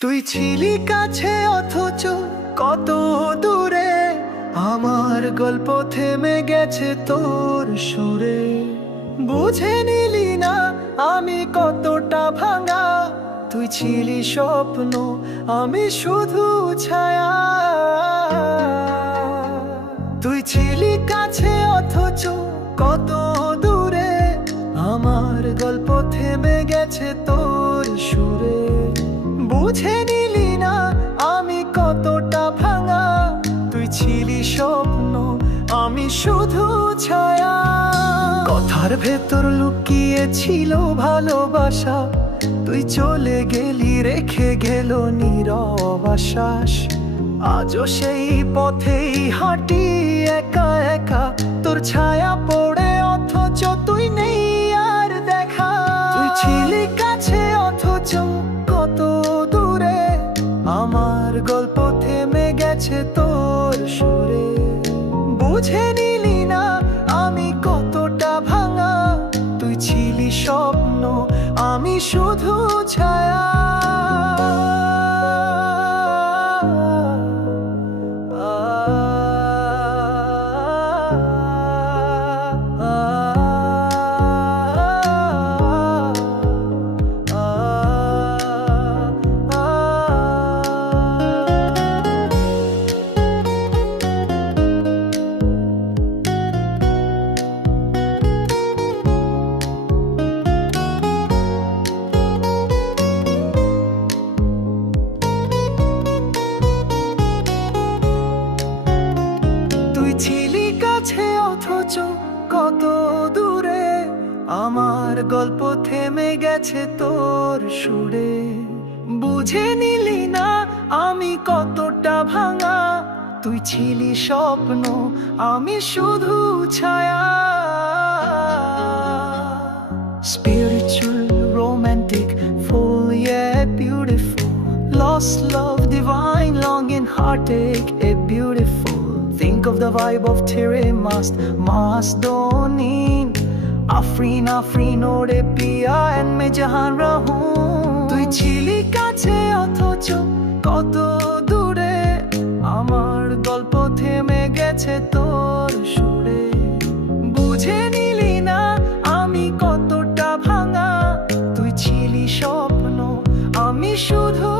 তুই ছিলি কাছে অথচ কত দূরে, আমার গল্প থেমে গেছে তোর সুরে। বুঝে নিলি না আমি কতটা ভাঙা, তুই ছিলি স্বপ্ন আমি শুধু ছায়া। তুই ছিলি কাছে অথচ কত দূরে, আমার গল্প থেমে গেছে তোর সুরে। বুঝে নিলি না আমি কতটা ভাঙা, তুই ছিলি স্বপ্ন আমি শুধু ছায়া। কথার ভেতর লুকিয়ে ছিল ভালোবাসা, তুই চলে গেলি রেখে গেল নীরব আশ্বাস। আজও সেই পথেই হাঁটি একা একা, তোর ছায়া পড়ে অথচ তুই নেই আর দেখা। তুই ছিলি কাছে অথচ কত দূরে, আমার গল্প থেমে গেছে তোর সুরে। বুঝে নিলি না আমি কতটা ভাঙা, তুই ছিলি স্বপ্ন আমি শুধু ছায়া। ছিলি কাছে অথচ কত দূরে, আমার গল্প থেমে গেছে তোর সুরে। বুঝে নিলি না আমি কতটা ভাঙা, তুই ছিলি স্বপ্ন আমি শুধু ছায়া। Spiritual, romantic, full yet beautiful, lost love, divine, longing, heartache, a beautiful. Think of the vibe of Tere Mast Donin, Afrin Afrin Ore Pia and Me Jahan Rahun. তুই ছিলি কাছে অথচ কত দূরে, আমার গল্প থেমে গেছে তোর সুরে। বুঝে নিলি না আমি কতটা ভাঙা, তুই ছিলি স্বপ্ন আমি শুধু